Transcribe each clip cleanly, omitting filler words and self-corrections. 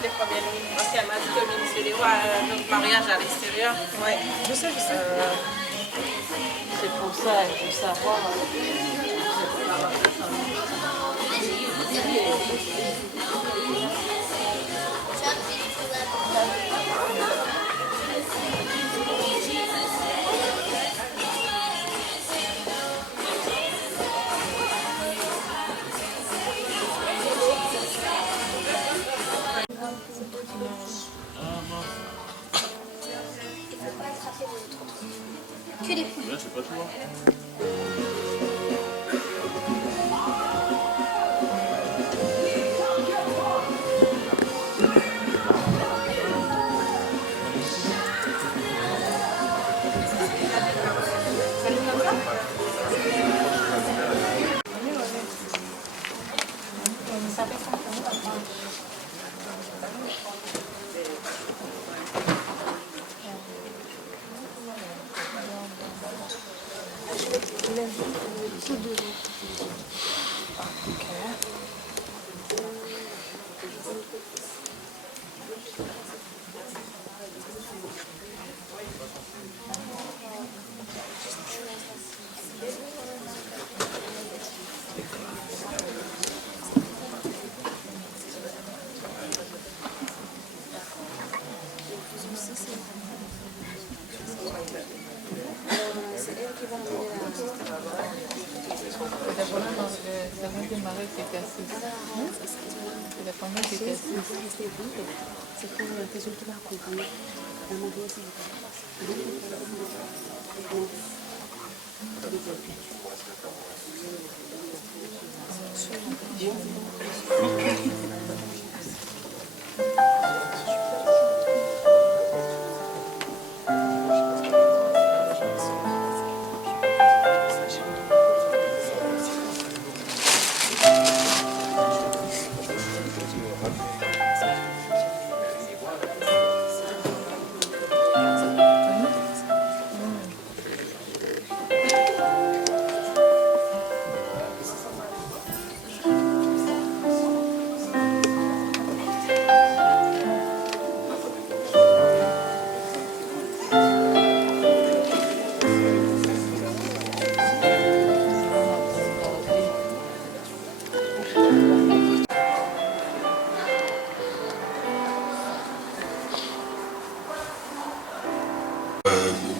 demandé combien de minutes parce qu'elle m'a dit 2 minutes de notre mariage à l'extérieur. Ouais, je sais. C'est pour ça, il faut savoir. Que des poules. Là, c'est pas toi.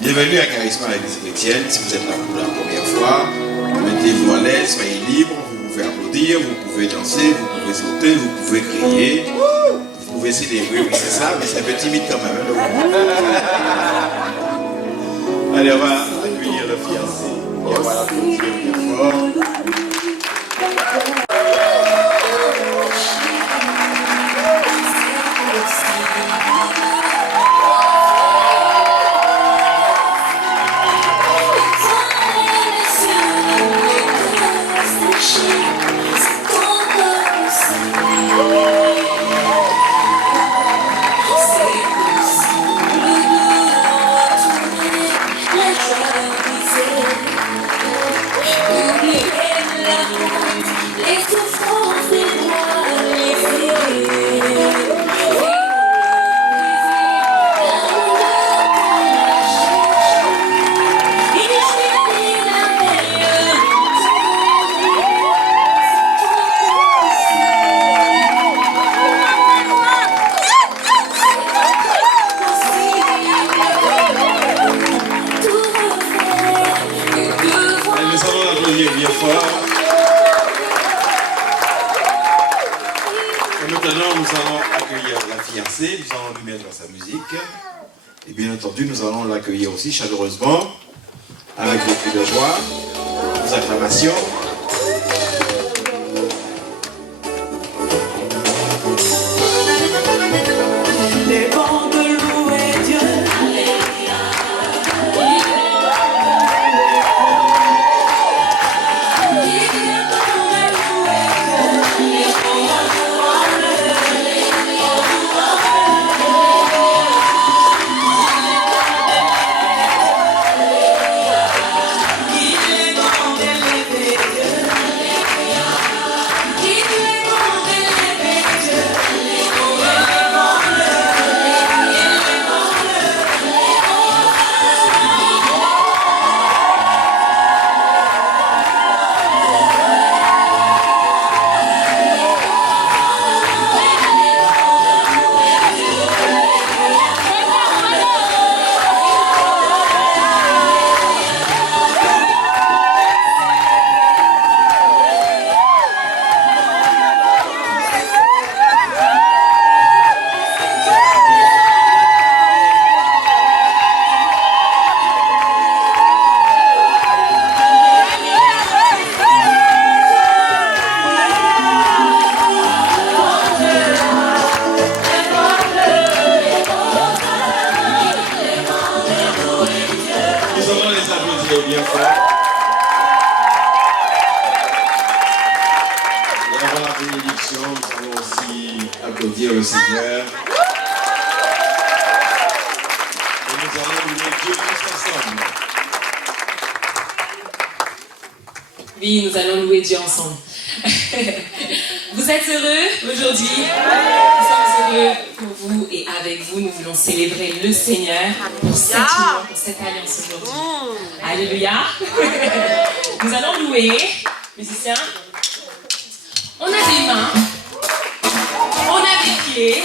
Bienvenue à Charisme à l'Église chrétienne. Si vous êtes là pour la première fois, mettez-vous à l'aise, soyez libre, vous pouvez applaudir, vous pouvez danser, vous pouvez sauter, vous pouvez crier, vous pouvez célébrer, oui c'est ça, mais c'est un peu timide quand même. Allez, on va accueillir le fiancé. Et on va l'applaudir bien fort. Nous allons lui mettre sa musique et bien entendu nous allons l'accueillir aussi chaleureusement avec beaucoup de joie, aux acclamations. Yeah. au Seigneur. Et nous allons louer Dieu tous ensemble. Oui, nous allons louer Dieu ensemble. Vous êtes heureux aujourd'hui? Nous sommes heureux pour vous et avec vous, nous voulons célébrer le Seigneur pour cette union, pour cette alliance aujourd'hui. Alléluia. Nous allons louer, musiciens. On a des mains, on a des pieds,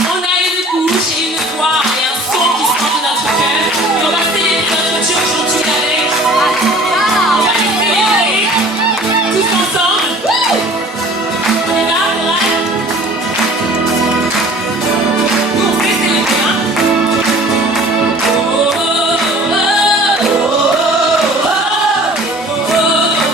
on a une bouche et une voix et un son qui sort de notre cœur. Et on va célébrer notre Dieu aujourd'hui avec. On va les célébrer tous ensemble. On est là, vous pouvez célébrer, hein? Oh, oh, oh, oh, oh, oh, oh,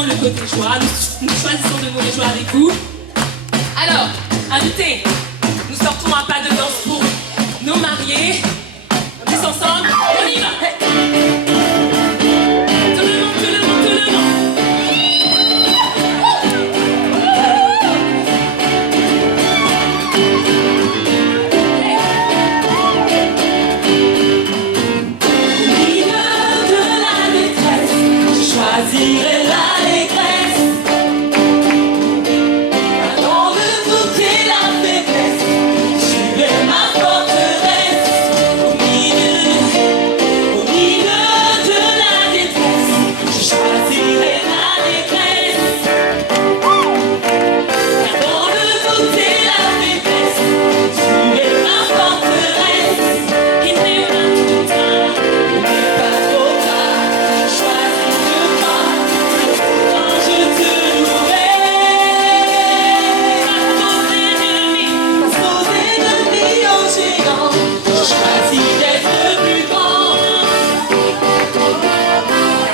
choisissons le côté joie, nous choisissons de nous réjouir avec vous. Alors, invités, nous sortons un pas de danse pour nos mariés. Tous ensemble, on y va. Tout le monde, tout le monde, tout le monde. Choisirai l'allégresse avant de goûter la faiblesse. Je vais ma forteresse au milieu de la détresse. Je choisirai l'allégresse avant de goûter la faiblesse. Je vais ma forteresse. Il n'est pas trop tard, il n'est pas trop tard. Choisis de moi. Quand je te louerai, face aux ennemis, aux géants, je choisis d'être plus grand.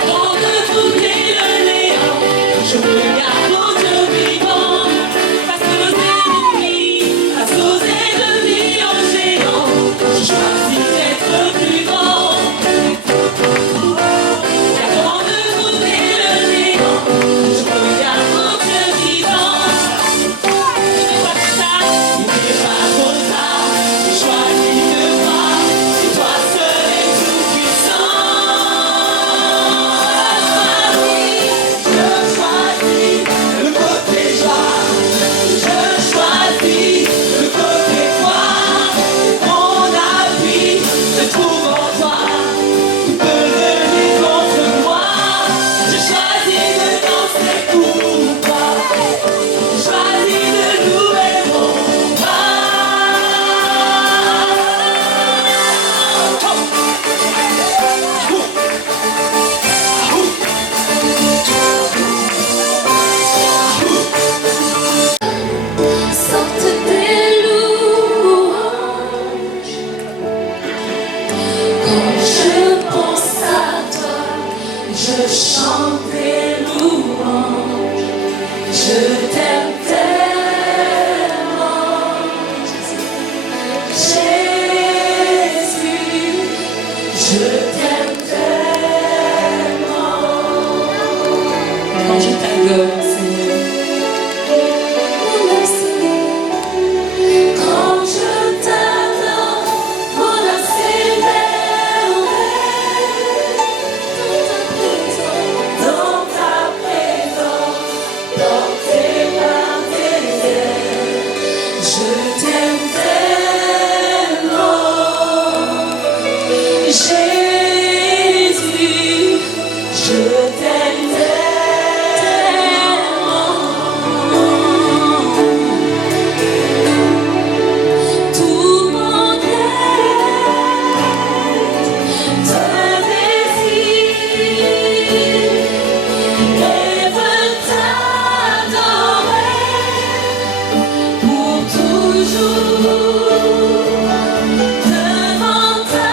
Avant de trouver le néant, je regarde aux yeux vivants. Face aux ennemis, aux géants, je choisis d'être plus grand. Avant de trouver le néant, je regarde aux yeux vivants. Il n'est pas trop tard, j'ai choisi de croire que toi seul es tout-puissant. Je choisis le côté joie, je choisis le côté foi. Mon appui se trouve en toi. Peut venir contre moi. Je choisis de danser pour toi. Je choisis de louer mon roi. Sorte tes louanges. Quand je pense à toi, je chante tes louanges. Je t'aime tellement, Jésus. Je t'aime tellement. Quand je t'adore, Seigneur. Mon âme s'émerveille. Quand je t'adore, mon âme s'émerveille. Dans ta présence, dans tes mains désertes, je t'aime tellement. Jésus, je t'aime tellement. Tout mon être te désire et veut t'adorer pour toujours devant ta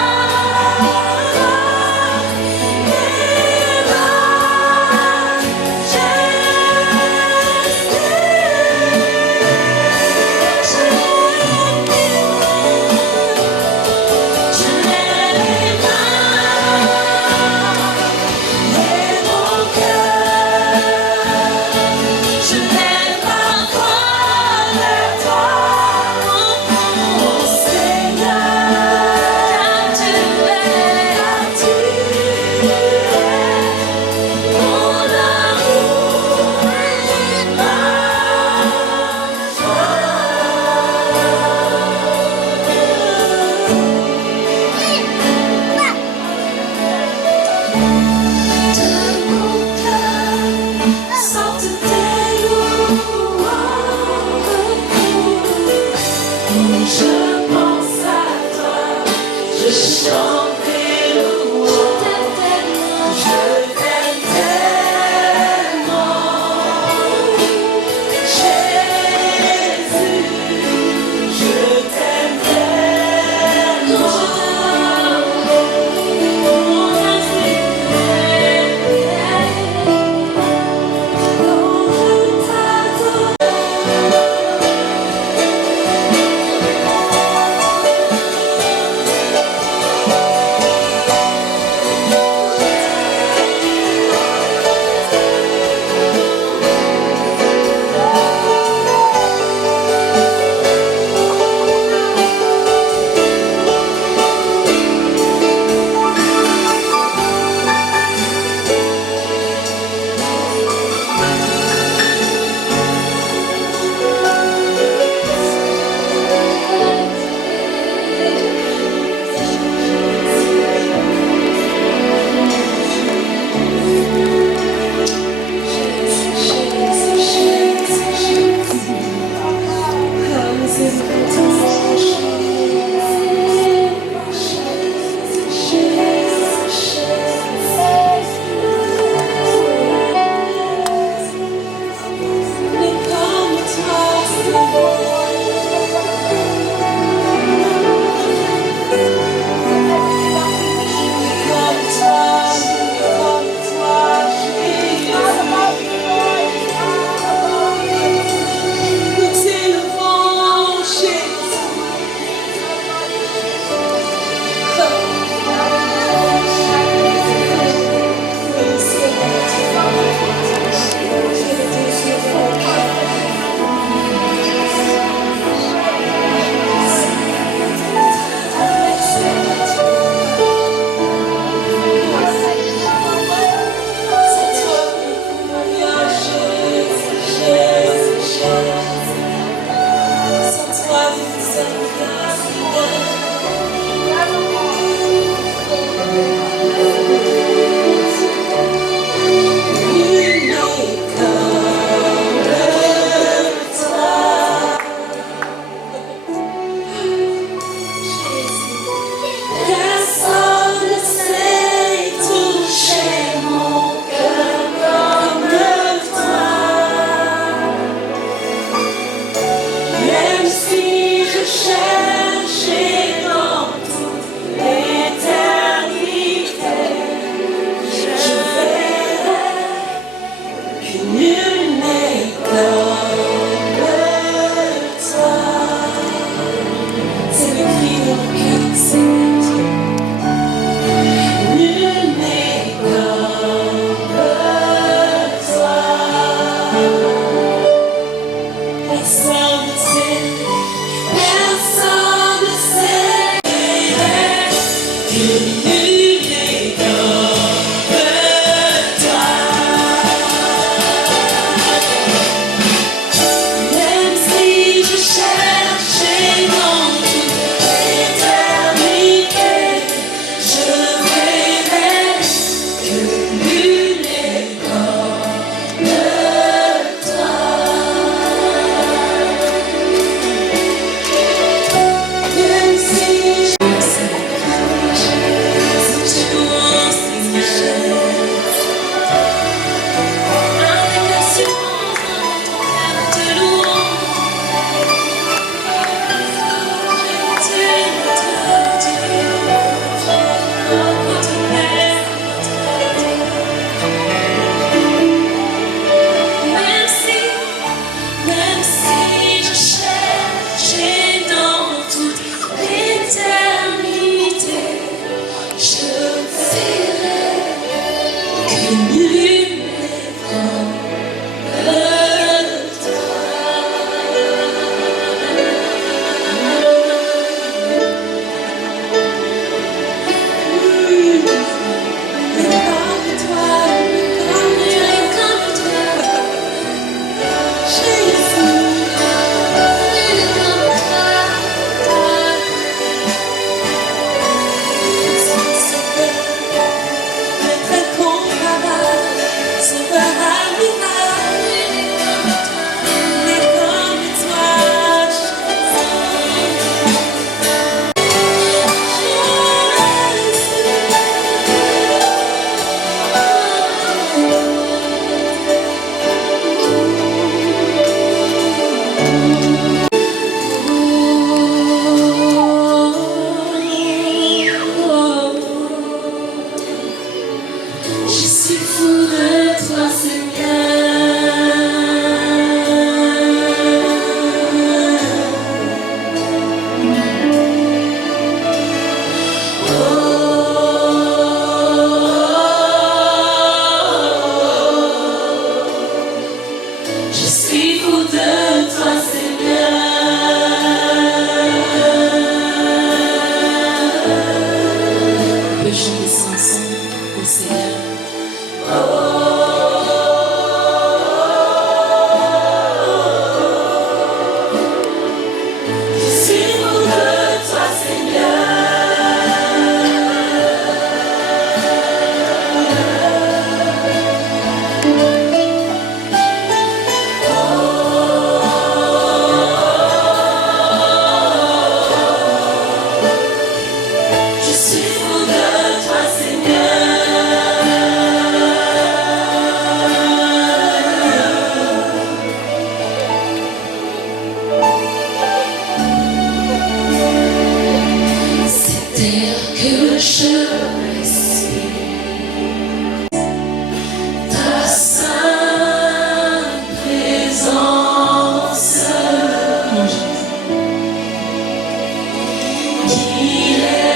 qu'il est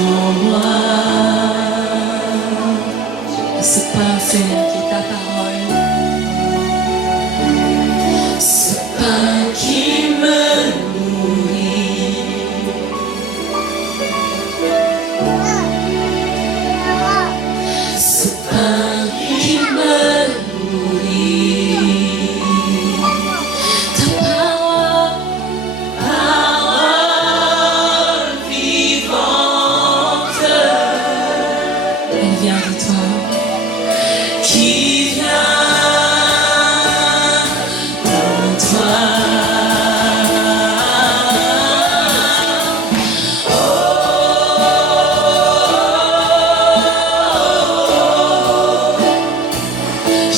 en moi. Ce pain, Seigneur, qui est ta parole. Ce pain qui me nourrit. Ce pain qui me nourrit. Ta parole vivante. Elle vient de toi. Qui vient de toi.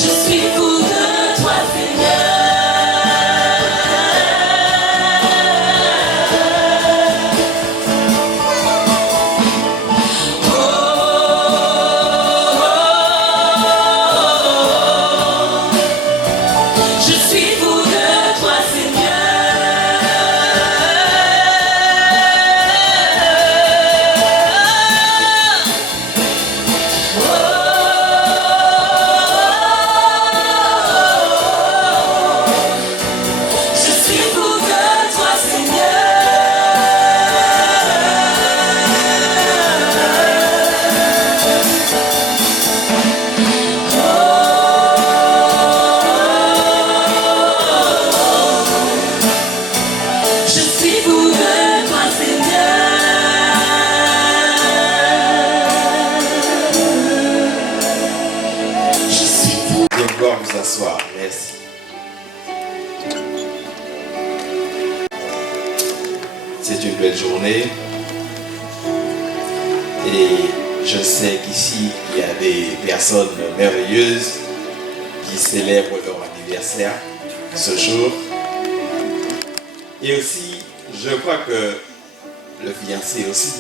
Je suis fou de toi, je suis fou de toi, je suis fou de toi, je suis fou de toi, Seigneur. Je suis fou. Bien pouvoir vous asseoir. Merci. C'est une belle journée. Et je sais qu'ici, il y a des personnes merveilleuses qui célèbrent leur anniversaire ce jour. Et aussi, je crois que le fiancé aussi.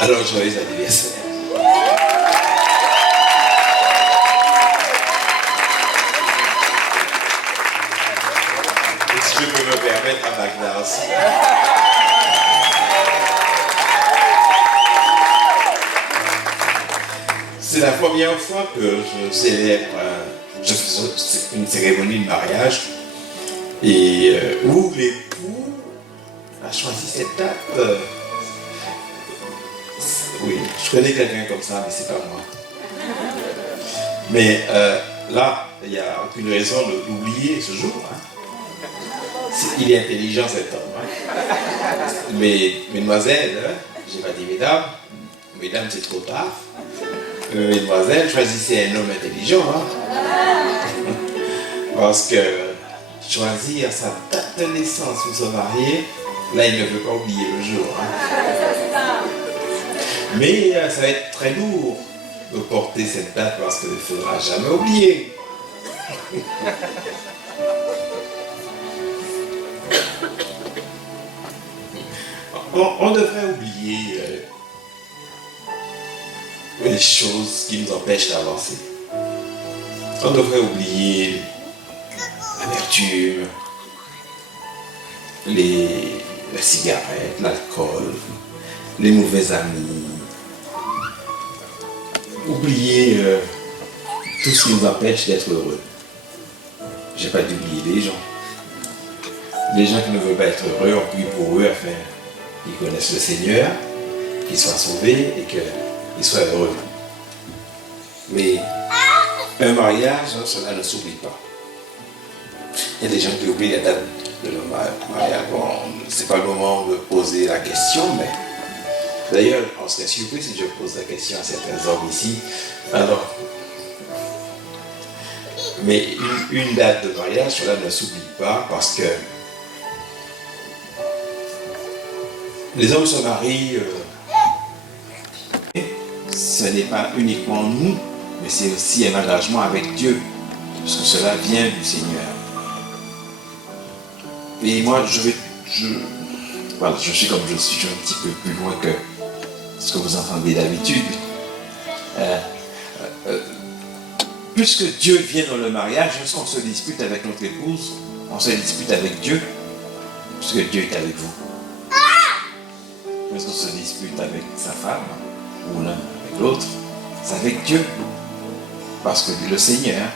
Alors, joyeux anniversaire. Et si je peux me permettre à Magda aussi. C'est la première fois que je célèbre une cérémonie de mariage et où l'époux a choisi cette date. Oui, je connais quelqu'un comme ça, mais c'est pas moi. Mais là, il n'y a aucune raison d'oublier ce jour. Hein. Il est intelligent cet homme. Hein. Mais mesdemoiselles, hein, j'ai pas dit mesdames, mesdames c'est trop tard. Mesdemoiselles, choisissez un homme intelligent. Hein. Parce que choisir sa date de naissance pour se marier, là il ne veut pas oublier le jour. Hein. Mais ça va être très lourd de porter cette date parce qu'il ne faudra jamais oublier. On devrait oublier les choses qui nous empêchent d'avancer. On devrait oublier l'amertume, la cigarette, l'alcool, les mauvais amis. Oublier tout ce qui nous empêche d'être heureux. J'ai pas d'oublier les gens. Les gens qui ne veulent pas être heureux, on prie pour eux afin qu'ils connaissent le Seigneur, qu'ils soient sauvés et qu'ils soient heureux. Mais un mariage, cela ne s'oublie pas. Il y a des gens qui oublient la date de leur mariage. Bon, c'est pas le moment de poser la question, mais d'ailleurs, on serait surpris si je pose la question à certains hommes ici. Alors, mais une date de mariage, cela ne s'oublie pas parce que les hommes se marient, ce n'est pas uniquement nous, mais c'est aussi un engagement avec Dieu, parce que cela vient du Seigneur. Et moi, voilà, je suis comme je suis, un petit peu plus loin que ce que vous entendez d'habitude. Puisque Dieu vient dans le mariage, lorsqu'on se dispute avec notre épouse, on se dispute avec Dieu. Parce que Dieu est avec vous. Lorsqu'on se dispute avec sa femme, ou l'un avec l'autre, c'est avec Dieu. Parce que le Seigneur,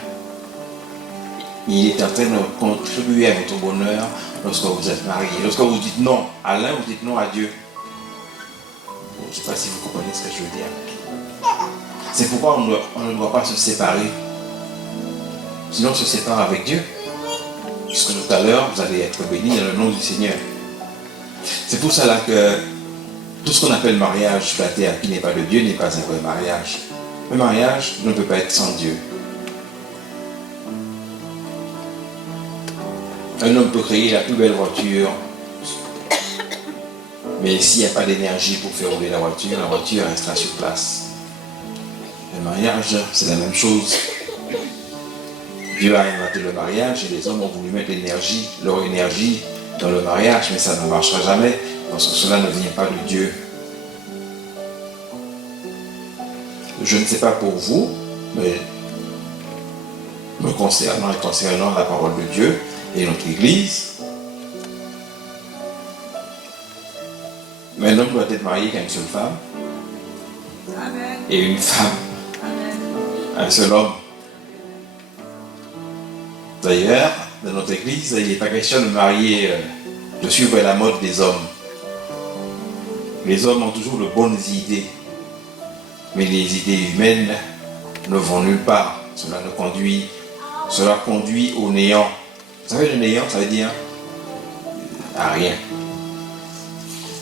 il est en train de contribuer à votre bonheur lorsque vous êtes mariés. Lorsque vous dites non à l'un, vous dites non à Dieu. Je ne sais pas si vous comprenez ce que je veux dire. C'est pourquoi on ne doit pas se séparer. Sinon, on se sépare avec Dieu. Puisque tout à l'heure, vous allez être bénis dans le nom du Seigneur. C'est pour cela que tout ce qu'on appelle mariage baptême qui n'est pas de Dieu n'est pas un vrai mariage. Le mariage ne peut pas être sans Dieu. Un homme peut créer la plus belle voiture, mais s'il n'y a pas d'énergie pour faire rouler la voiture restera sur place. Le mariage, c'est la même chose. Dieu a inventé le mariage et les hommes ont voulu mettre leur énergie dans le mariage, mais ça ne marchera jamais parce que cela ne vient pas de Dieu. Je ne sais pas pour vous, mais me concernant et concernant la parole de Dieu et notre Église, mais un homme doit être marié qu'à une seule femme. Amen. Et une femme, un seul homme. D'ailleurs, dans notre Église, il n'est pas question de marier, de suivre la mode des hommes. Les hommes ont toujours de bonnes idées, mais les idées humaines ne vont nulle part. Cela conduit au néant. Vous savez, le néant, ça veut dire à rien.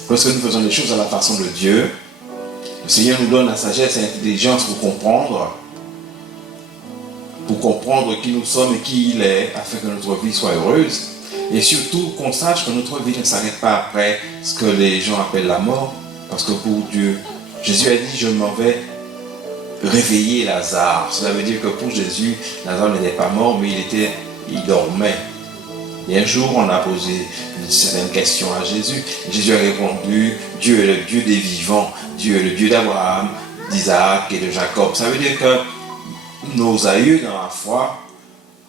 Lorsque nous faisons les choses à la façon de Dieu, le Seigneur nous donne la sagesse et l'intelligence pour comprendre qui nous sommes et qui il est, afin que notre vie soit heureuse. Et surtout qu'on sache que notre vie ne s'arrête pas après ce que les gens appellent la mort, parce que pour Dieu, Jésus a dit, je m'en vais réveiller Lazare. Cela veut dire que pour Jésus, Lazare n'était pas mort, mais il dormait. Et un jour, on a posé une certaine question à Jésus. Et Jésus a répondu, Dieu est le Dieu des vivants, Dieu est le Dieu d'Abraham, d'Isaac et de Jacob. Ça veut dire que nos aïeux dans la foi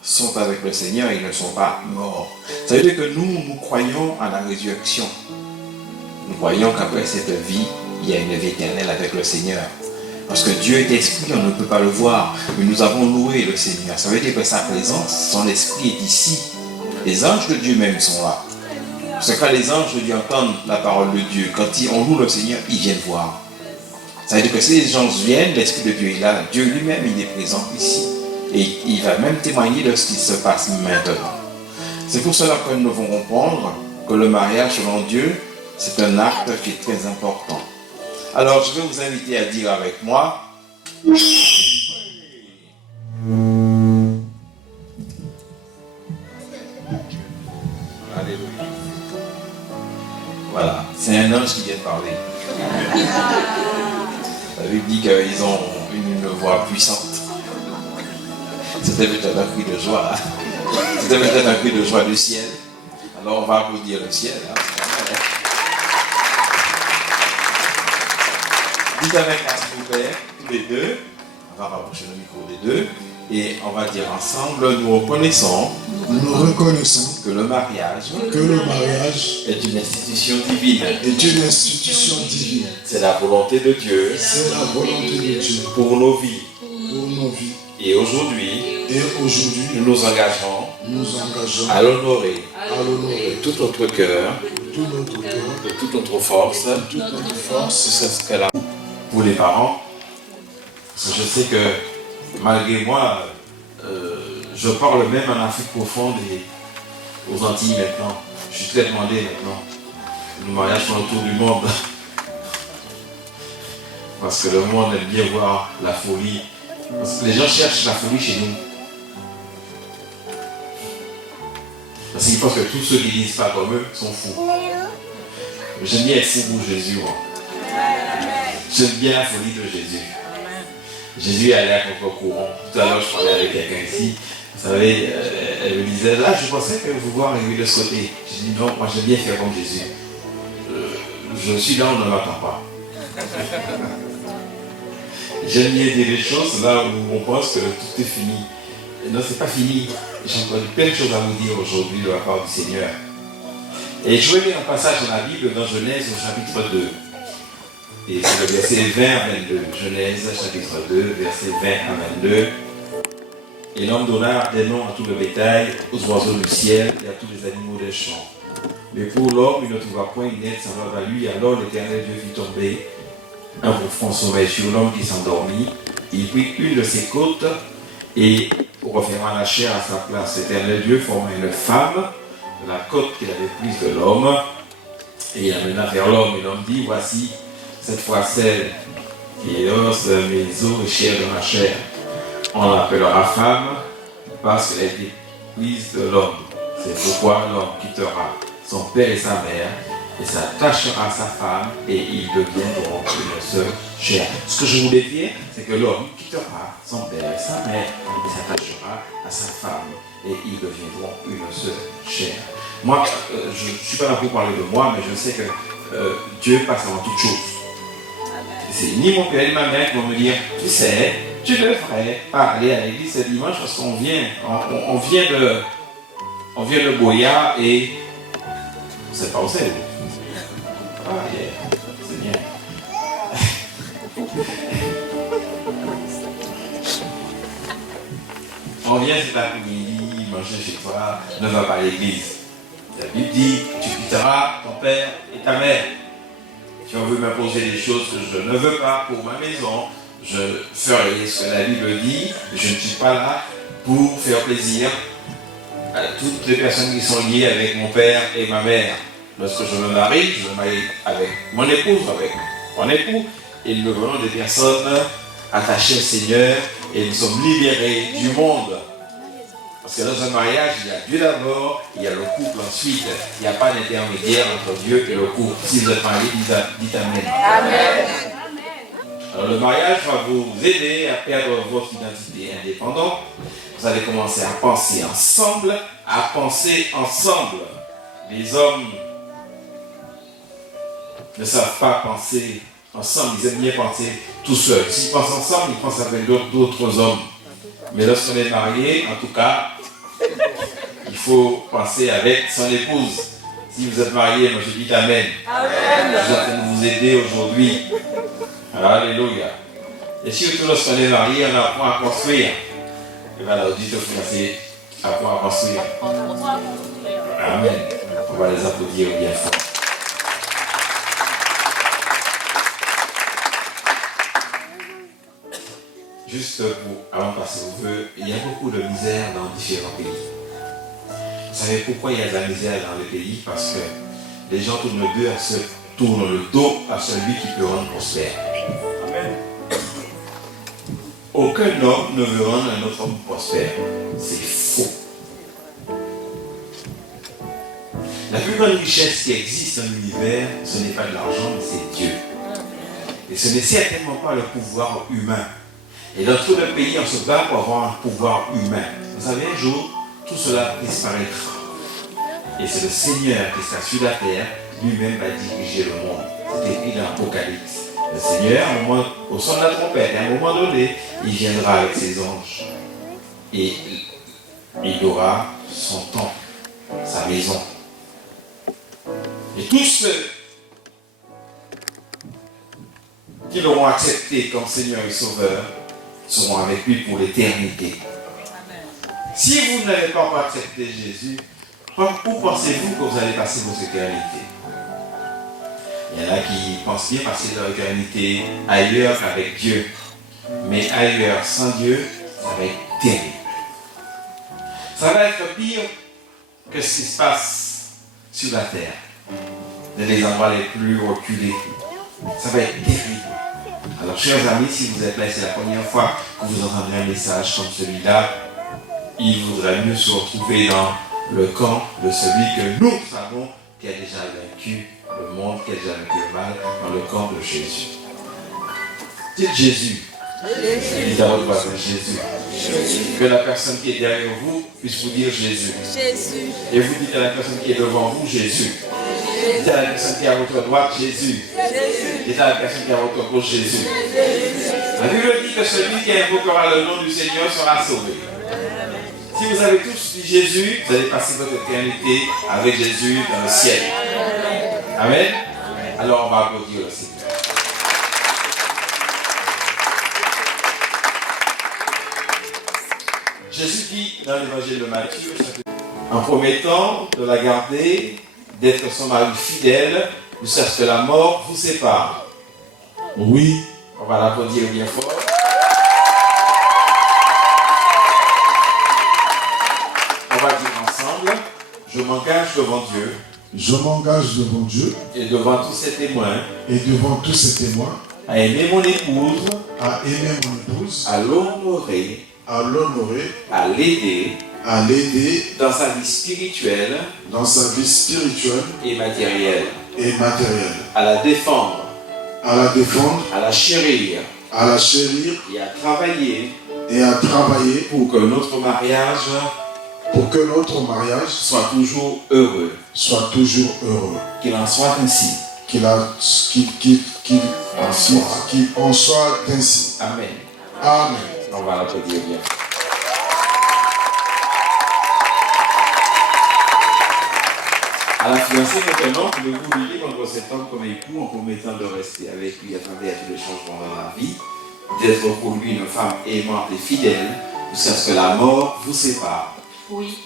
sont avec le Seigneur et ils ne sont pas morts. Ça veut dire que nous croyons à la résurrection. Nous croyons qu'après cette vie, il y a une vie éternelle avec le Seigneur. Parce que Dieu est esprit, on ne peut pas le voir. Mais nous avons loué le Seigneur. Ça veut dire que sa présence, son esprit est ici. Les anges de Dieu même sont là. Parce que quand les anges de Dieu entendent la parole de Dieu, quand on loue le Seigneur, ils viennent voir. Ça veut dire que si les gens viennent, l'Esprit de Dieu est là. Dieu lui-même, il est présent ici. Et il va même témoigner de ce qui se passe maintenant. C'est pour cela que nous devons comprendre que le mariage selon Dieu, c'est un acte qui est très important. Alors, je vais vous inviter à dire avec moi. Alléluia. Voilà, c'est un ange qui vient de parler. La Bible dit qu'ils ont une voix puissante. C'était peut-être un cri de joie. C'était peut-être un cri de joie du ciel. Alors on va applaudir le ciel. Dites avec un s'il vous plaît, tous les deux. On va rapprocher le micro des deux. Et on va dire ensemble, nous reconnaissons que le mariage est une institution divine. C'est la volonté de Dieu pour nos vies. Et aujourd'hui, nous nous engageons à l'honorer de tout notre cœur, de toute notre force, c'est ce qu'elle a pour les parents. Parce que je sais que malgré moi, je parle même en Afrique profonde et aux Antilles maintenant. Je suis très demandé maintenant. Le mariage font autour du monde. Parce que le monde aime bien voir la folie. Parce que les gens cherchent la folie chez nous. Parce qu'ils pensent que tous ceux qui ne disent pas comme eux sont fous. J'aime bien être fou pour Jésus. Moi. J'aime bien la folie de Jésus. Jésus allait à contre-courant. Tout à l'heure, je parlais avec quelqu'un ici. Vous savez, elle me disait, là, je pensais que vous voir arriver de ce côté. Je dis, non, moi, j'aime bien faire comme Jésus. Je suis là où on ne m'attend pas. J'aime bien dire les choses là où on pense que tout est fini. Non, c'est pas fini. J'ai encore plein de choses à vous dire aujourd'hui de la part du Seigneur. Et je vais lire un passage dans la Bible, dans Genèse au chapitre 2. Et c'est le verset 20 à 22. Genèse chapitre 2, verset 20 à 22. Et l'homme donna des noms à tout le bétail, aux oiseaux du ciel et à tous les animaux des champs. Mais pour l'homme, il ne trouva point une aide semblable à lui. Alors l'Éternel Dieu fit tomber un profond sommeil sur l'homme qui s'endormit. Il prit une de ses côtes et, refermant la chair à sa place, l'Éternel Dieu forma une femme de la côte qu'il avait prise de l'homme et il amena vers l'homme. Et l'homme dit, voici cette fois celle qui est os de mes os et chair de ma chair. On l'appellera femme parce qu'elle a été prise de l'homme. C'est pourquoi l'homme quittera son père et sa mère et s'attachera à sa femme et ils deviendront une seule chair. Ce que je voulais dire, c'est que l'homme quittera son père et sa mère et s'attachera à sa femme et ils deviendront une seule chair. Moi, je ne suis pas là pour parler de moi, mais je sais que Dieu passe avant toute chose. C'est ni mon père ni ma mère qui vont me dire, tu sais, tu devrais pas aller à l'église ce dimanche parce qu'on vient de Boya et on ne sait pas où c'est. Ah, yeah. C'est bien. On vient cet après-midi manger chez toi, ne va pas à l'église. La Bible dit, tu quitteras ton père et ta mère. Si on veut m'imposer des choses que je ne veux pas pour ma maison, je ferai ce que la Bible dit. Je ne suis pas là pour faire plaisir à toutes les personnes qui sont liées avec mon père et ma mère. Lorsque je me marie avec mon épouse, avec mon époux, et nous devenons des personnes attachées au Seigneur et nous sommes libérés du monde. Parce que dans un mariage, il y a Dieu d'abord, il y a le couple ensuite. Il n'y a pas d'intermédiaire entre Dieu et le couple. Si vous êtes mariés, dites Amen. Amen. Alors le mariage va vous aider à perdre votre identité indépendante. Vous allez commencer à penser ensemble, Les hommes ne savent pas penser ensemble, ils aiment bien penser tout seuls. S'ils pensent ensemble, ils pensent avec d'autres hommes. Mais lorsqu'on est marié, en tout cas, il faut penser avec son épouse. Si vous êtes marié, moi je dis Amen. Amen. Je suis en train de vous aider aujourd'hui. Alléluia. Et surtout lorsqu'on est marié, on apprend à construire. Et voilà, dites au français, apprend à construire. Amen. On va les applaudir bien fort. Juste avant de passer au vœu, il y a beaucoup de misère dans différents pays. Vous savez pourquoi il y a de la misère dans les pays? Parce que les gens tournent le dos à celui qui peut rendre prospère. Amen. Aucun homme ne veut rendre un autre homme prospère. C'est faux. La plus grande richesse qui existe dans l'univers, ce n'est pas de l'argent, mais c'est Dieu. Et ce n'est certainement pas le pouvoir humain. Et dans tout le pays, on se bat pour avoir un pouvoir humain. Vous savez, un jour, tout cela disparaîtra. Et c'est le Seigneur qui sera sur la terre, lui-même va diriger le monde. C'est écrit dans l'Apocalypse. Le Seigneur, au son de la trompette, à un moment donné, il viendra avec ses anges. Et il aura son temple, sa maison. Et tous ceux qui l'auront accepté comme Seigneur et Sauveur seront avec lui pour l'éternité. Si vous n'avez pas encore accepté Jésus, où pensez-vous que vous allez passer votre éternité? Il y en a qui pensent bien passer leur éternité ailleurs qu'avec Dieu. Mais ailleurs, sans Dieu, ça va être terrible. Ça va être pire que ce qui se passe sur la terre, dans les endroits les plus reculés. Ça va être terrible. Alors, chers amis, si vous êtes là, c'est la première fois que vous entendrez un message comme celui-là, il vaudrait mieux se retrouver dans le camp de celui que nous savons qui a déjà vaincu le monde, qui a déjà vaincu le mal, dans le camp de Jésus. Dites Jésus. Dites à votre voisin Jésus. Que la personne qui est derrière vous puisse vous dire Jésus. Et vous dites à la personne qui est devant vous Jésus. Dites à la personne qui est à votre droite Jésus. Dites à la personne qui est à votre gauche Jésus. La Bible dit que celui qui invoquera le nom du Seigneur sera sauvé. Si vous avez tous dit Jésus, vous allez passer votre éternité avec Jésus dans le ciel. Amen. Alors on va applaudir le Seigneur. Jésus dit dans l'évangile de Matthieu, en promettant de la garder, d'être son mari fidèle, jusqu'à ce que la mort vous sépare. Oui. On va l'applaudir bien fort. On va dire ensemble, je m'engage devant Dieu. Je m'engage devant Dieu Et devant tous ces témoins, et devant tous ces témoins à aimer mon épouse, à aimer mon épouse, à l'honorer, à l'honorer, à l'aider à l'aider dans sa vie spirituelle dans sa vie spirituelle et matérielle, et matérielle, à la défendre, à la défendre, à la chérir à la chérir et à travailler et à travailler pour que notre mariage pour que notre mariage soit toujours heureux. soit toujours heureux. Qu'il en soit ainsi. Qu'il en soit ainsi. Amen. Amen. On va l'applaudir bien. À la fiancée maintenant, pouvez-vous lui dire contre cet homme comme époux en promettant de rester avec lui à travers tous les changements dans la vie, d'être pour lui une femme aimante et fidèle, jusqu'à ce que la mort vous sépare. Oui.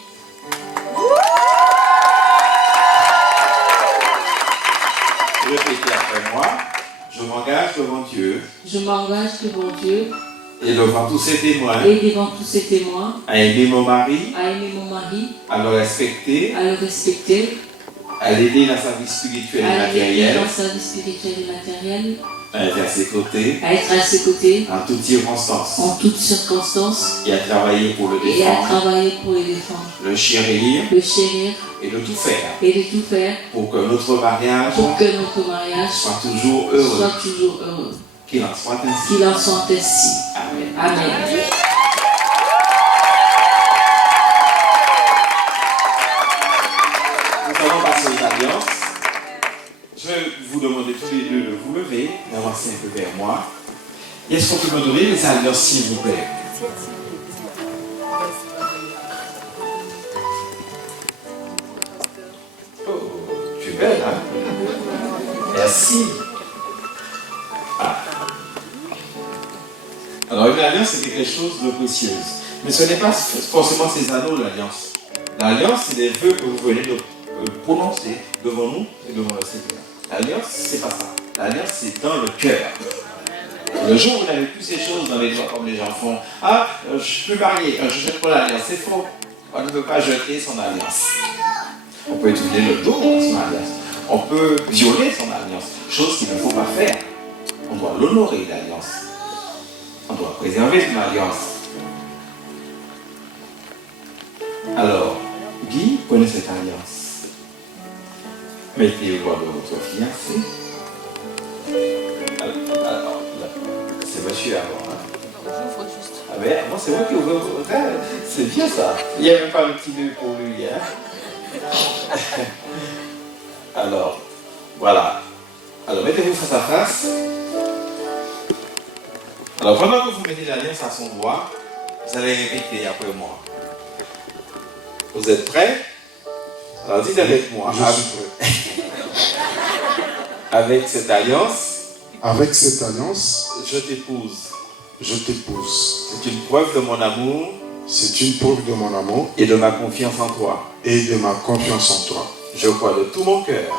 Répétez après moi. Je m'engage devant Dieu Je m'engage devant Dieu et devant tous ses témoins et devant tous ces témoins à aimer mon mari, à aimer mon mari, à le respecter, à le respecter, à l'aider dans sa vie spirituelle et à l'aider matérielle, dans sa vie spirituelle et matérielle, à être à ses côtés à être à ses côtés en toutes circonstances en toutes circonstances et à travailler pour le et à défendre, travailler pour le défendre, le chérir le chérir et de tout faire et de tout faire pour que notre mariage pour que notre mariage soit toujours heureux. soit toujours heureux. Qu'il en soit ainsi. Qu'il en soit ainsi. Amen. Amen. Nous allons passer aux alliances. Je vais vous demander tous les deux de vous lever, d'avancer un peu vers moi. Et est-ce qu'on peut me donner les alliances, s'il vous plaît? Oh, tu es belle, hein? Merci. Ah. Alors, une alliance, c'est quelque chose de précieux. Mais ce n'est pas forcément ces anneaux, l'alliance. L'alliance, c'est des vœux que vous venez de prononcer devant nous et devant le Seigneur. L'alliance, c'est pas ça. L'alliance, c'est dans le cœur. Le jour où vous n'avez plus ces choses dans les doigts comme les gens font, ah, je suis plus marié, je jette pas l'alliance, c'est faux. On ne peut pas jeter son alliance. On peut étudier le dos de son alliance. On peut violer son alliance, chose qu'il ne faut pas faire. On doit l'honorer, l'alliance. On doit préserver son alliance. Alors, Guy, prenez cette alliance. Mettez au doigt de votre fiancé. Alors, c'est monsieur avant. J'ouvre juste. Ah ben, moi c'est moi qui ouvre votre hôtel. C'est bien ça. Il n'y a même pas le petit nœud pour lui. Hein? Alors, voilà. Alors, mettez-vous face à face. Alors, pendant que vous mettez l'alliance à son doigt, vous allez répéter après moi. Vous êtes prêts? Alors, dites avec moi. Avec cette alliance, Avec cette alliance, je t'épouse. je t'épouse. C'est une preuve de mon amour C'est une preuve de mon amour et de ma confiance en toi. et de ma confiance en toi. Je crois de tout mon cœur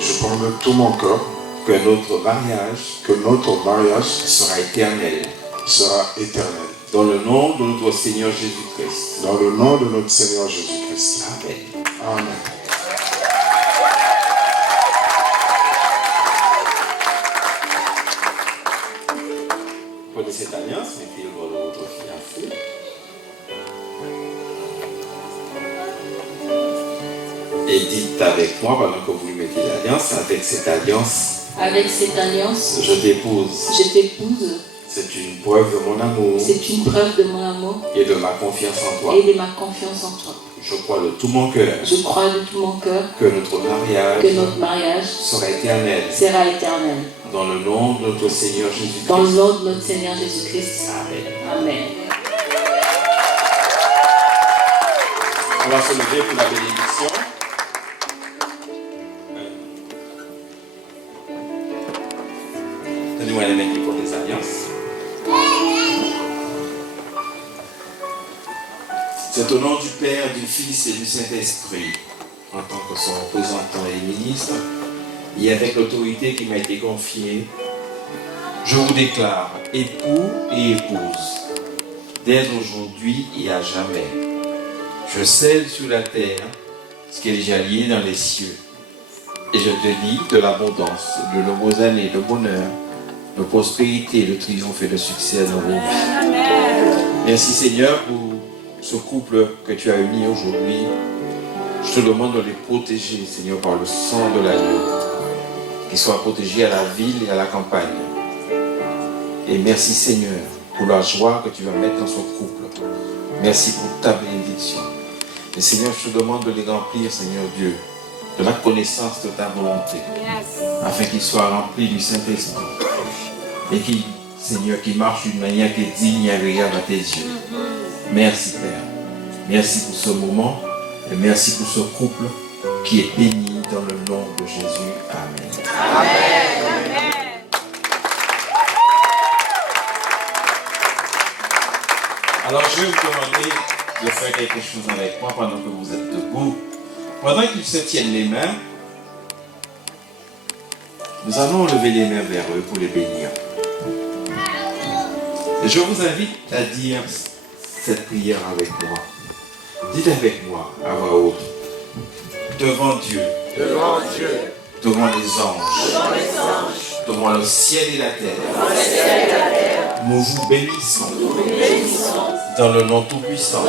Je crois de tout mon cœur que notre mariage que notre mariage sera éternel. sera éternel. Dans le nom de notre Seigneur Jésus-Christ. Dans le nom de notre Seigneur Jésus-Christ. Amen. Amen. Prenez cette alliance, mettez-le dans votre fiancé. Et dites avec moi, pendant que vous lui mettez l'alliance, avec cette alliance, Avec cette alliance, je t'épouse. je t'épouse. C'est une preuve de mon amour C'est une preuve de mon amour et de ma confiance en toi. et de ma confiance en toi. Je crois de tout mon cœur Je crois de tout mon cœur que notre mariage que notre mariage sera éternel. sera éternel. Dans le nom de notre Seigneur Jésus-Christ. Dans le nom de notre Seigneur Jésus-Christ. Amen. Amen. On va se lever pour la bénédiction. Donnez-moi les mains qui font des alliances. C'est au nom du Père, du Fils et du Saint-Esprit, en tant que son représentant et ministre, et avec l'autorité qui m'a été confiée, je vous déclare époux et épouse, dès aujourd'hui et à jamais. Je scelle sur la terre ce qui est déjà lié dans les cieux. Et je te dis de l'abondance, de nombreuses années, de bonheur, de prospérité, de triomphe et de succès dans vos vies. Merci Seigneur pour ce couple que tu as uni aujourd'hui. Je te demande de les protéger, Seigneur, par le sang de l'agneau. Qu'ils soient protégés à la ville et à la campagne. Et merci Seigneur pour la joie que tu vas mettre dans ce couple. Merci pour ta bénédiction. Et Seigneur, je te demande de les remplir, Seigneur Dieu, de la connaissance de ta volonté, afin qu'ils soient remplis du Saint-Esprit. Et qu'ils, Seigneur, qu'ils marchent d'une manière qui est digne et agréable à tes yeux. Merci Père. Merci pour ce moment et merci pour ce couple qui est béni dans le nom de Jésus. Amen. Amen. Alors je vais vous demander de faire quelque chose avec moi pendant que vous êtes debout. Pendant qu'ils se tiennent les mains, nous allons lever les mains vers eux pour les bénir. Et je vous invite à dire cette prière avec moi. Dites avec moi à voix haute. Devant Dieu, devant les anges, devant le ciel et la terre, nous vous bénissons, dans le nom tout-puissant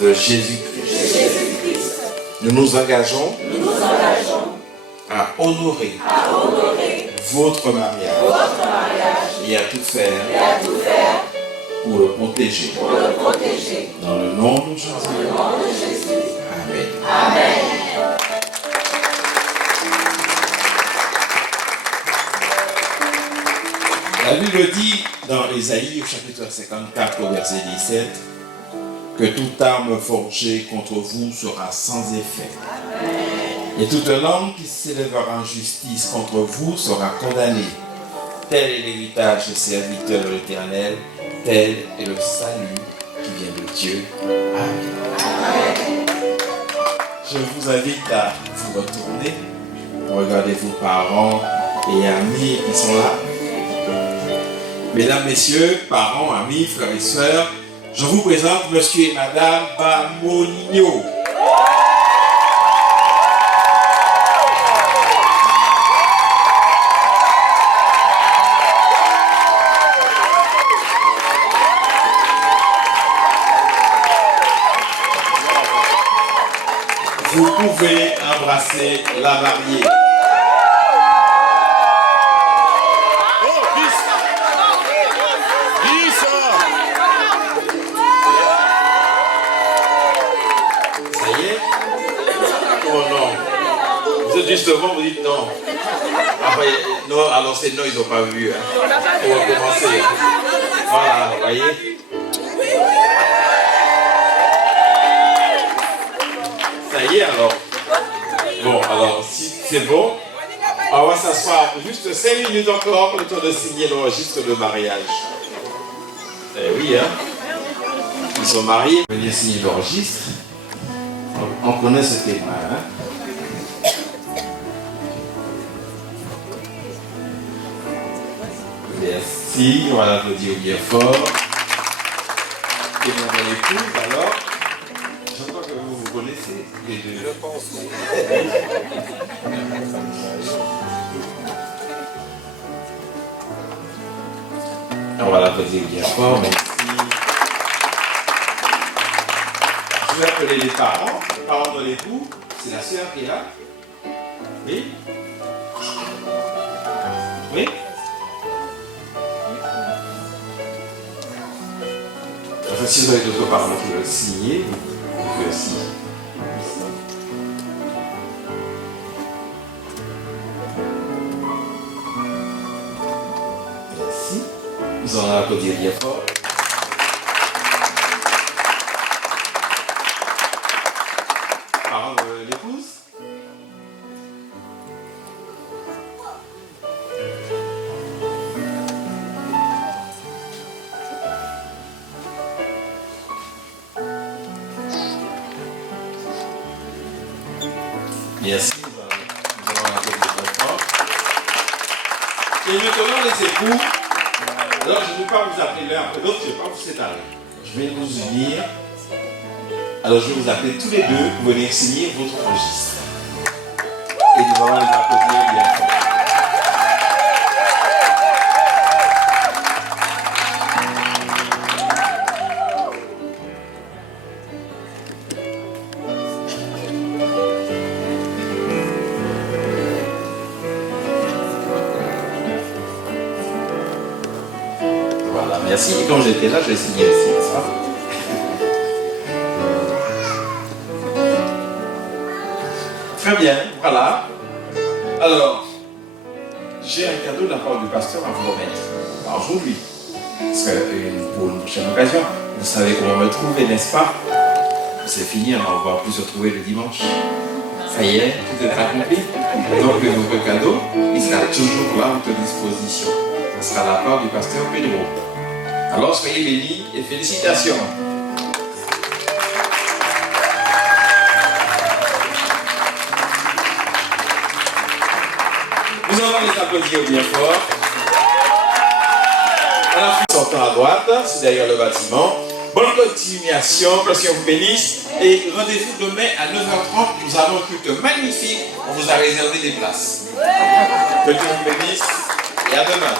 de Jésus-Christ. Nous nous engageons à honorer votre mariage et à tout faire pour le protéger. Dans le nom de Jésus. Amen. La Bible dit dans Ésaïe, au chapitre 54, au verset 17, que toute arme forgée contre vous sera sans effet. Et toute langue qui s'élèvera en justice contre vous sera condamnée. Tel est l'héritage des serviteurs de l'Éternel, tel est le salut qui vient de Dieu. Amen. Je vous invite à vous retourner, regardez vos parents et amis qui sont là. Mesdames, messieurs, parents, amis, frères et sœurs, je vous présente monsieur et madame Bamonigno. Vous pouvez embrasser la mariée. Ça y est? Oh non. Vous êtes juste devant, vous dites non. Après, non, alors c'est non, ils n'ont pas vu. Hein. On va recommencer. Voilà, vous voyez? Ça y est alors. Bon, alors, si c'est bon, on va s'asseoir juste 5 minutes encore, le temps de signer le registre de mariage. Eh oui, hein. Ils sont mariés. Venez signer le registre. On connaît ce témoin, hein. Merci, on va l'applaudir bien fort. Et mon épouse, alors. J'entends que vous vous connaissez, les deux. Je pense. On va l'applaudir bien fort, merci. Je vais appeler les parents de l'époux. C'est la sœur qui est là. Oui? Oui? Enfin, si vous avez d'autres parents qui veulent signer, vous pouvez aussi. Merci. Nous allons applaudir bien fort. Merci, nous allons applaudir maintenant. Et maintenant, les époux, alors je ne vais pas vous appeler l'un après l'autre, je ne vais pas vous séparer. Je vais vous unir. Alors je vais vous appeler tous les deux pour venir signer votre registre. Et nous allons les applaudir bien fort. Voilà, merci. Et quand j'étais là, je vais signer aussi, n'est-ce pas? Très bien, voilà. Alors, j'ai un cadeau de la part du pasteur à vous remettre. Aujourd'hui. Parce que pour une prochaine occasion, vous savez comment me trouver, n'est-ce pas? C'est fini, on va pouvoir plus se retrouver le dimanche. Ça y est, tout est accompli. Donc votre cadeau, il sera toujours là à votre disposition. Ce sera la part du pasteur Pedro. Alors soyez bénis et félicitations. Nous allons les applaudir bien fort. Alors, sortant à droite, c'est derrière le bâtiment. Bonne continuation, que le Seigneur vous bénisse. Et rendez-vous demain à 9h30. Nous avons un culte magnifique. On vous a réservé des places. Que Dieu vous bénisse. Et à demain.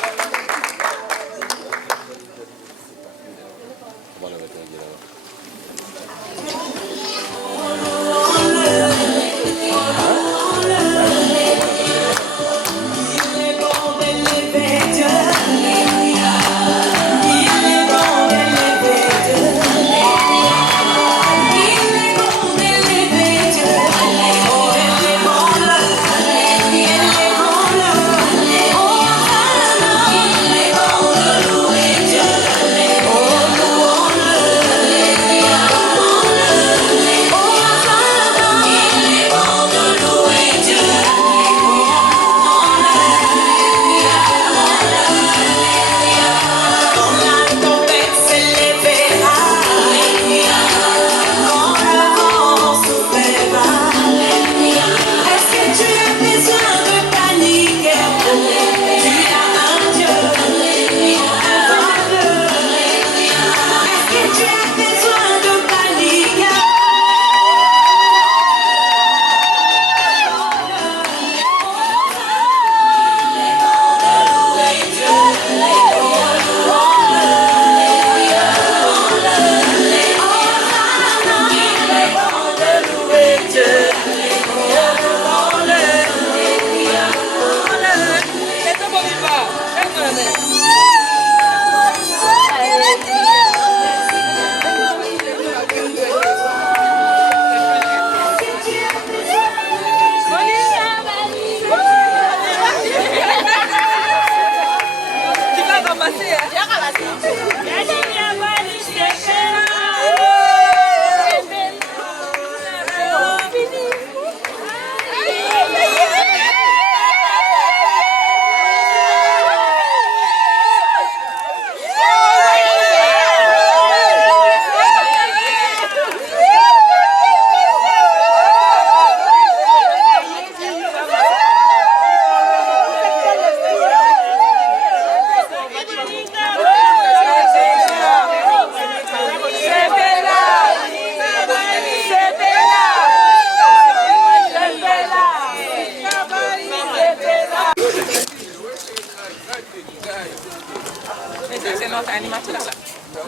C'est notre animateur là.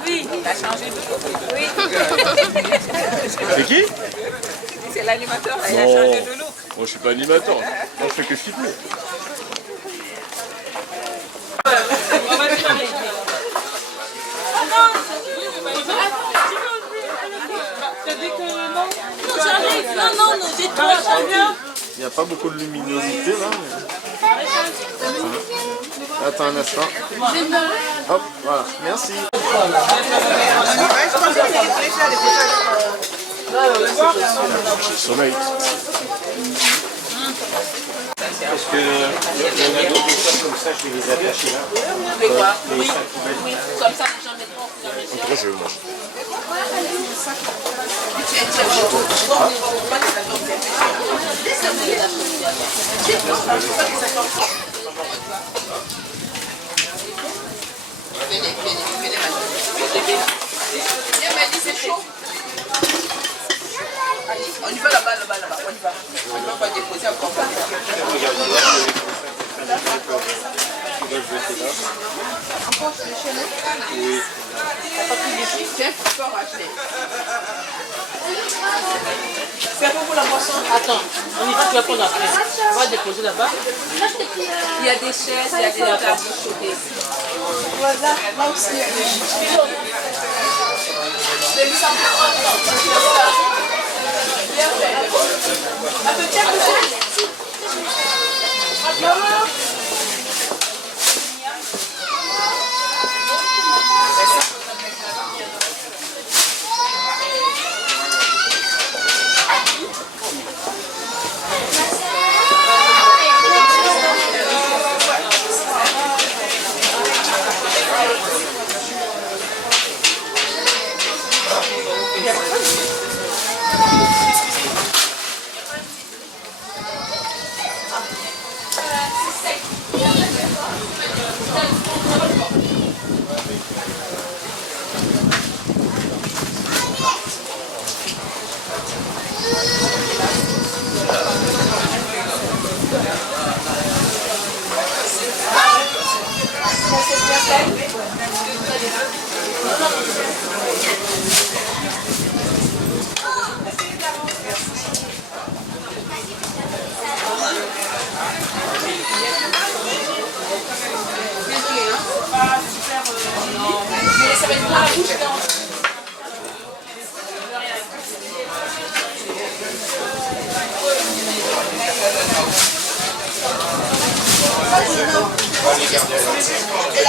Oui, il a changé de look. Oui. C'est qui? C'est l'animateur là, il a changé de look. Moi je suis pas animateur, moi je fais que filmer. Non, dis-toi, Il n'y a pas beaucoup de luminosité là. Mais... Attends un instant. Hop, voilà, merci. Soleil. Est-ce que il y a des choses comme ça, je vais les attacher là? Oui, comme ça, les gens mettront. Après, je mange. Tu es Viens, Mehdi, c'est chaud. Allez, on y va là-bas, on y va. On va déposer encore. Encore sur le chemin? Oui. Tiens, fort acheté. C'est pour vous la boisson? Attends, on y va, tu vas prendre après. On va déposer là-bas. Il y a des chaises, il y a des tables de choquer. Voilà, là aussi il y a des chaises. J'ai vu ça. Bien fait. Un peu de chèque, monsieur. Maman.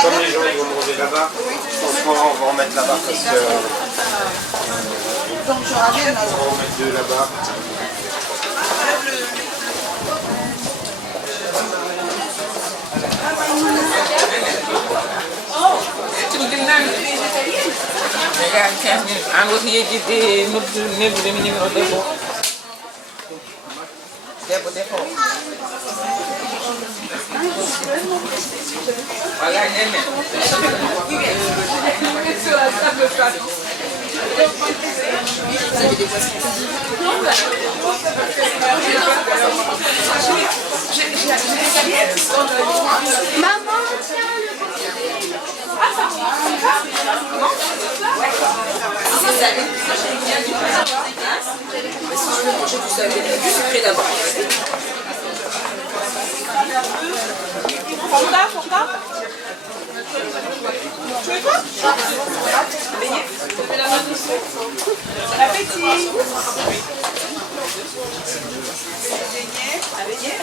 Comme les gens ils vont manger là-bas, je pense qu'on va en remettre là-bas parce que. Donc je ramène là. On va en mettre deux là-bas. Regarde, 15 minutes. En gros, il y a des numéros de dépôt. Voilà, Néné. Sur la table froide. Vous avez des poissons? Non, j'ai des serviettes. Maman, ah, ça va? Non? C'est salé. Bien du préservatif. Mais si je veux manger du salé, du sucré d'abord. Fonda? Tu veux quoi? Beignet? La main douce. Bon appétit. Beignet?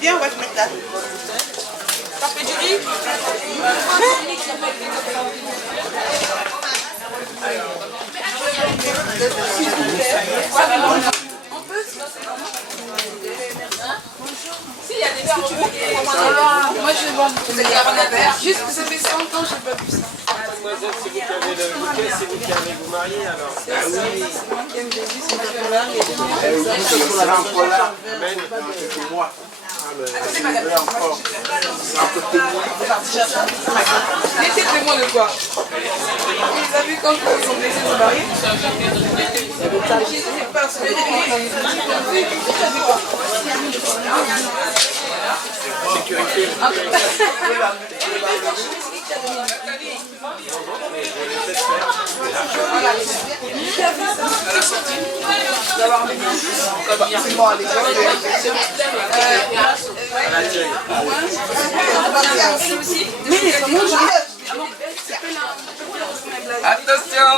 Viens, on va te mettre là. T'as fait du riz? Si, il y a des verres. Moi, je vais boire. Vous allez avoir un verre. Juste que ça fait 100 ans que je n'ai pas bu ça. Mademoiselle, c'est vous qui avez le bouquet, c'est vous qui allez vous marier alors. Ah oui. C'est moi qui aime des vies, c'est pour là. C'est pour la pour là. Mais pour moi. Là encore. Mettez-moi le quoi? Vous avez vu quand ils sont blessés de marier? Jésus n'est pas sauvé. Sécurité. C'est bon, les gens. Mais comment je attention.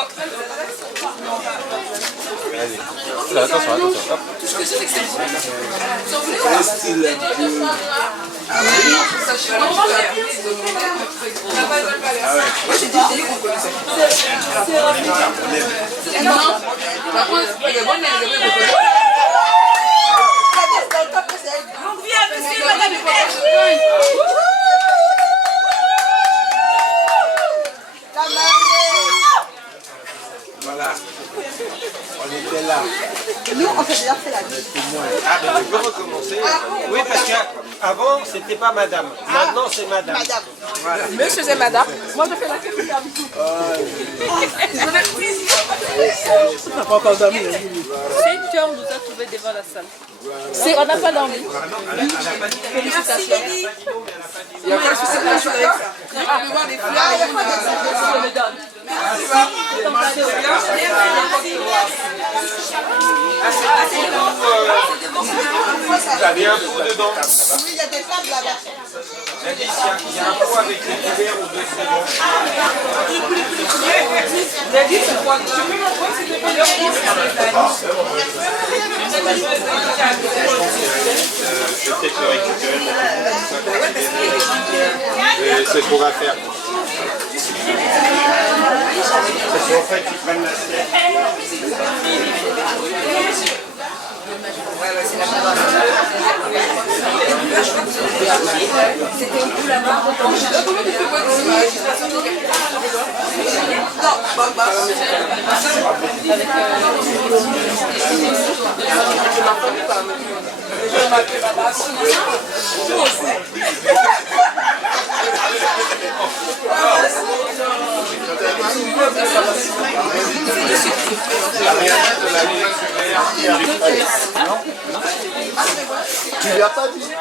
Attention. que c'est que c'est. Le style Moi j'ai dit qu'on connaissait. Non, par contre, le bon est voilà. On était là. Nous, on fait déjà fait la vie. Ah, ben je peux recommencer. Oui, parce qu'avant, c'était pas madame. Maintenant, c'est madame. Madame. Voilà. Monsieur c'est madame. Moi je fais la capitale. On n'a pas encore dormi. 7 heures, on nous a trouvés devant la salle. On n'a pas dormi. Félicitations. Il y a pas de souci avec ça. On peut voir les fleurs. Je le donne. Vous avez un pot dedans. Oui, il y a des tables là-bas. Jadis, il y a un pot avec les couverts au deux secondes. Je vais peut-être le récupérer. C'est qu'on va faire. Parce qu'en fait, ils prennent l'assiette. C'était où là-bas? Tu lui as pas dit?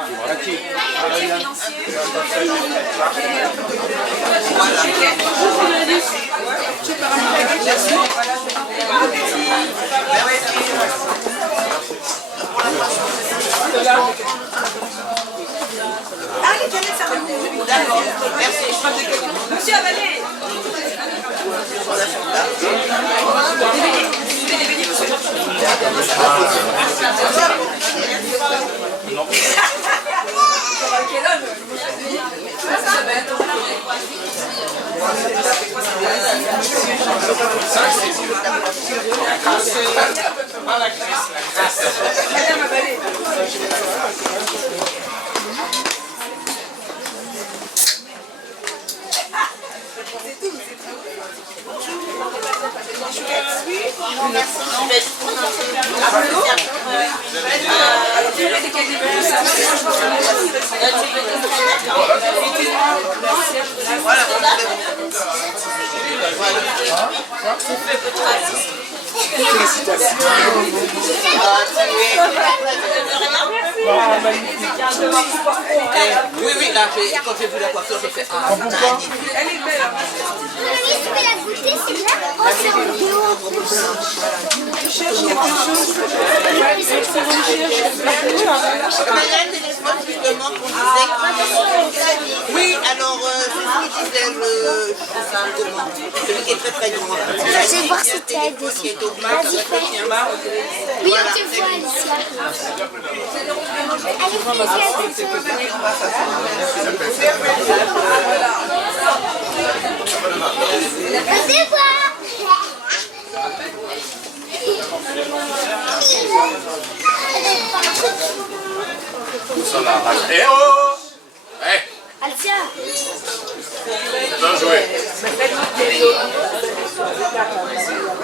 Monsieur Avalé. Madame Avalé. Oui, oui, là, quand j'ai vu la coiffure, j'ai fait ah, magnifique. Elle est belle. Tu peux la goûter, c'est bien. Oh, c'est rigolo. Je cherche quelque chose. Mais là, téléphone, justement, qu'on disait. Oui, alors, c'est celui qui disait le. Je sais pas comment. Celui qui est très très grand. Je vais voir si t'aides aussi. Vas-y, fais. Oui, on te voit, Alicia. Allez, fais Vas-y, voir. Eh oh! Eh! Alicia. Bien joué!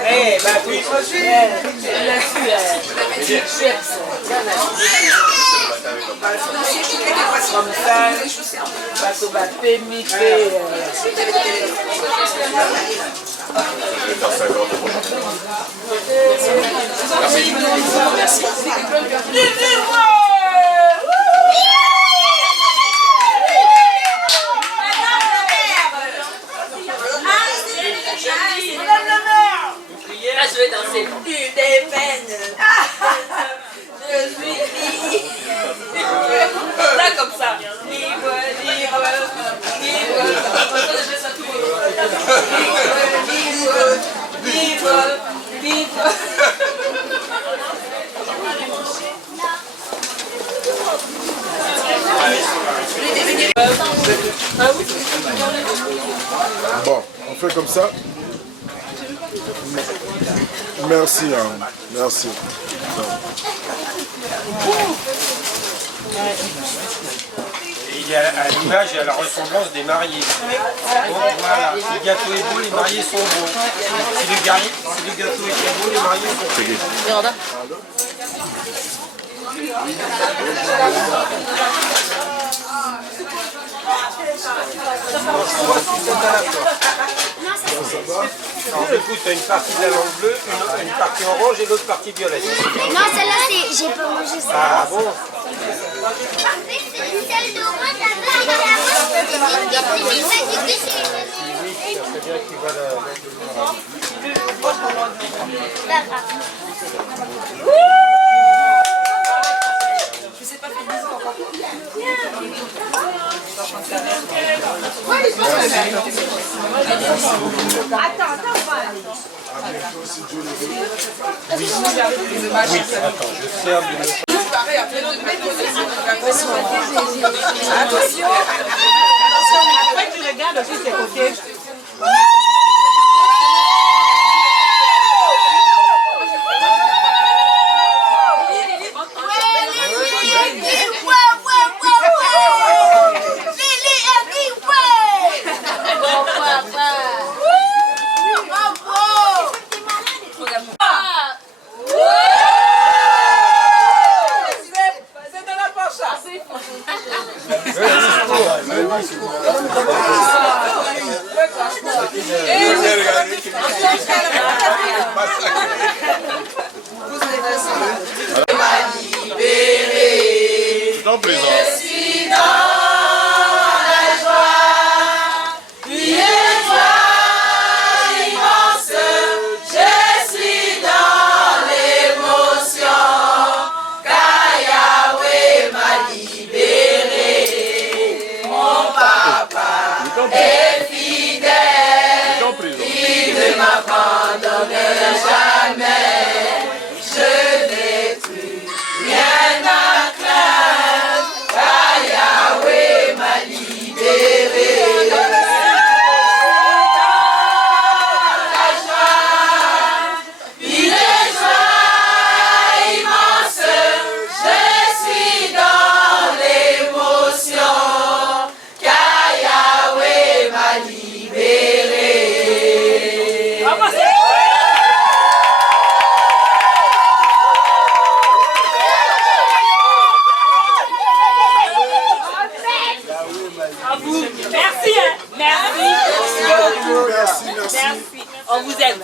Eh, bah, puis, Comme ça, bateau bateau, mité. merci. Là, je vais danser. Une peine. Je suis libre. Là, comme ça. Libre, libre, libre. Libre, libre, libre. On fait comme ça. Merci, hein. Merci. Et il y a à l'image, il y a la ressemblance des mariés. Donc voilà, si le gâteau est beau, les mariés sont beaux. Si le gâteau est très beau, les mariés sont beaux. Non, écoute, tu as une partie de la langue bleue, une partie orange et l'autre partie violette. Non, celle-là, c'est... J'ai pas mangé ça. Ah bon? Celle d'orange, la C'est bien que tu vois attends, je sers du... Attention. Après, tu regardes aussi tes côtés. C'est en plaisant. Merci. On vous aime.